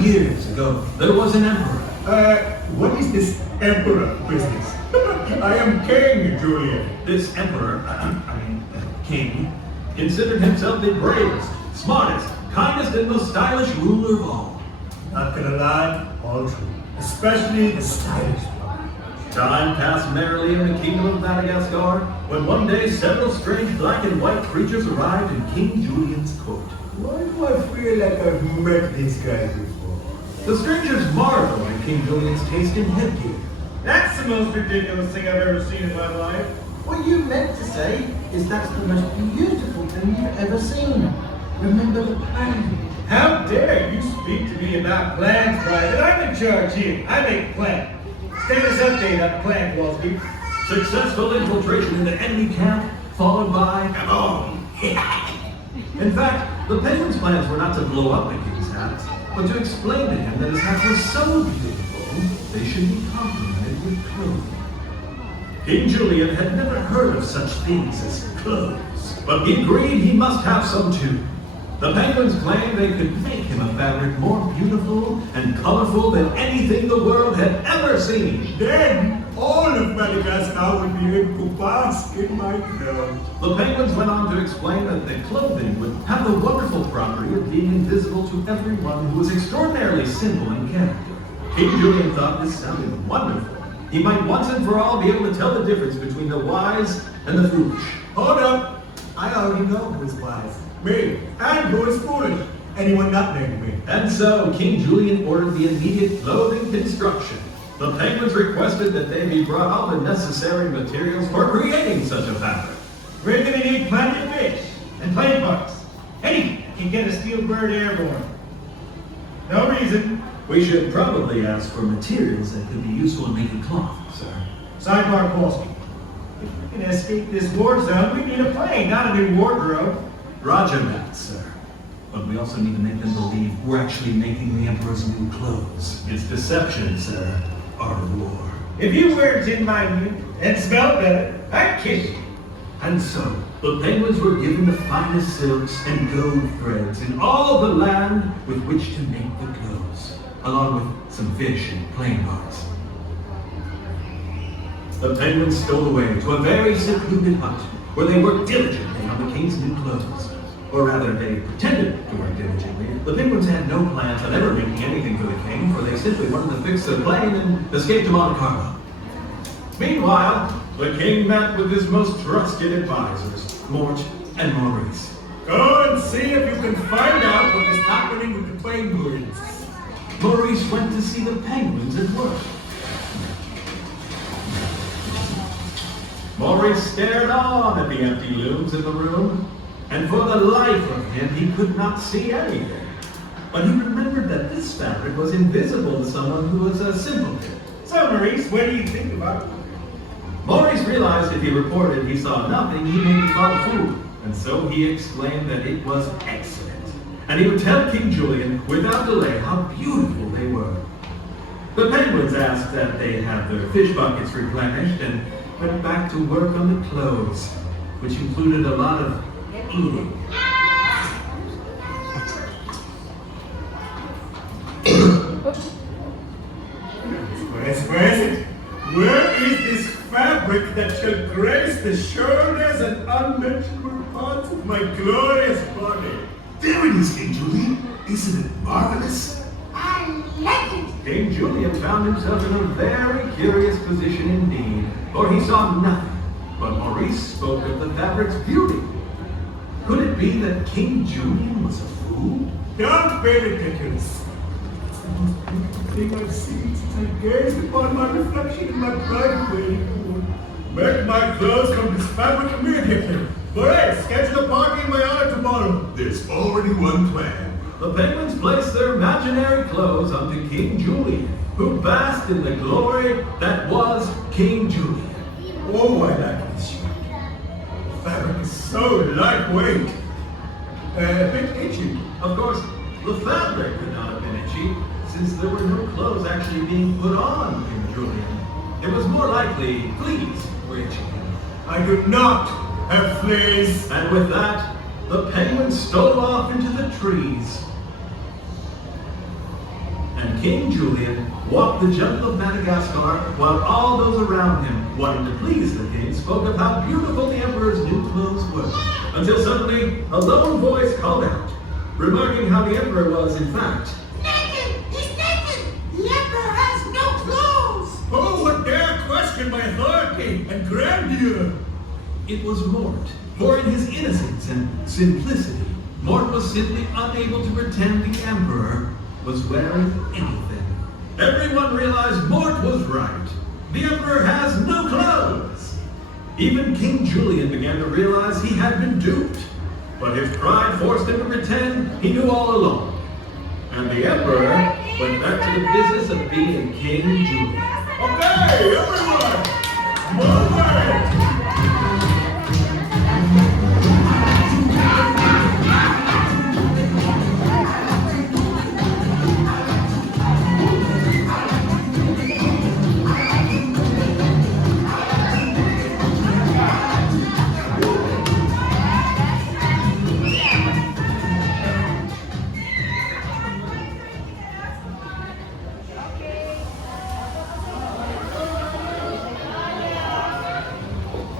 years ago, there was an emperor. What is this emperor business? I am King Julian. This emperor, king, considered himself the bravest, smartest, kindest, and most stylish ruler of all. Not gonna lie, all true. Especially the stylish part. Time passed merrily in the kingdom of Madagascar, when one day several strange black and white creatures arrived in King Julian's court. Why do I feel like I've met these guys before? The strangers marveled at King Julian's taste in headgear. That's the most ridiculous thing I've ever seen in my life. What you meant to say is that's the most beautiful thing you've ever seen. Remember the plan. How dare you speak to me about plans, Private? I'm in charge here. I make plans. Status update on plan, Wall Street. Successful infiltration in the enemy camp, followed by Come on! In fact, the penguins' plans were not to blow up the king's hats, but to explain to him that his hats were so beautiful, they should be complemented with clothing. King Julian had never heard of such things as clothes, but he agreed he must have some too. The penguins claimed they could make him a fabric more beautiful and colorful than anything the world had ever seen. Then, all of Madagascar would be able to bask in my clothes. The penguins went on to explain that the clothing would have the wonderful property of being invisible to everyone who was extraordinarily simple in character. King Julian thought this sounded wonderful. He might once and for all be able to tell the difference between the wise and the foolish. Hold up! I already know who is wise. Me. And who is foolish. Anyone not named me. And so King Julian ordered the immediate clothing construction. The penguins requested that they be brought all the necessary materials for creating such a fabric. We're gonna need plenty of fish and plane parts. Anything can get a steel bird airborne. No reason. We should probably ask for materials that could be useful in making cloth, sir. Sidebar Kowalski. If we're gonna escape this war zone, we need a plane, not a new wardrobe. Roger that, sir. But we also need to make them believe we're actually making the Emperor's new clothes. It's deception, sir. Our war. If you words in my ear and smell better, I'd kiss you. And so, the penguins were given the finest silks and gold threads in all the land with which to make the clothes, along with some fish and plane parts. The penguins stole away to a very secluded hut, where they worked diligently on the king's new clothes. Or rather, they pretended to work diligently. The penguins had no plans on ever making anything for the king, for they simply wanted to fix their plane and escape to Monte Carlo. Meanwhile, the king met with his most trusted advisors, Mort and Maurice. Go and see if you can find out what is happening with the penguins. Maurice went to see the penguins at work. Maurice stared on at the empty looms in the room, and for the life of him, he could not see anything. But he remembered that this fabric was invisible to someone who was a simpleton. So, Maurice, what do you think about it? Maurice realized if he reported he saw nothing, he may be thought a fool, and so he exclaimed that it was excellent, and he would tell King Julian without delay how beautiful they were. The penguins asked that they have their fish buckets replenished and went back to work on the clothes, which included a lot of eating. Where is it? Where is this fabric that shall grace the shoulders and unmentionable parts of my glorious body? There it is, King Julian. Isn't it marvelous? I like it. King Julian found himself in a very curious position indeed, for he saw nothing, but Maurice spoke of the fabric's beauty. Could it be that King Julian was a fool? Don't be ridiculous. It's the most beautiful thing I've seen since I gazed upon my reflection in my private waiting pool. Make my clothes from this fabric immediately. Hooray! Schedule a party in my honor tomorrow. There's already one plan. The penguins placed their imaginary clothes onto King Julian, who basked in the glory that was King Julian. Oh, I like this shirt. The fabric is so lightweight. A bit itchy. Of course, the fabric could not have been itchy, since there were no clothes actually being put on King Julian. It was more likely fleas were itching him. I do not have fleas. And with that, the penguins stole off into the trees. and King Julian walked the jungle of Madagascar while all those around him, wanting to please the king, spoke of how beautiful the emperor's new clothes were, until suddenly a lone voice called out, remarking how the emperor was, in fact, Naked! He's naked! The emperor has no clothes! Oh, what dare question my authority and grandeur! it was Mort. For in his innocence and simplicity, Mort was simply unable to pretend the emperor was wearing anything. Everyone realized Mort was right. The emperor has no clothes. Even King Julian began to realize he had been duped. But his pride forced him to pretend he knew all along. And the emperor went back to the business of being King Julian. Okay, everyone!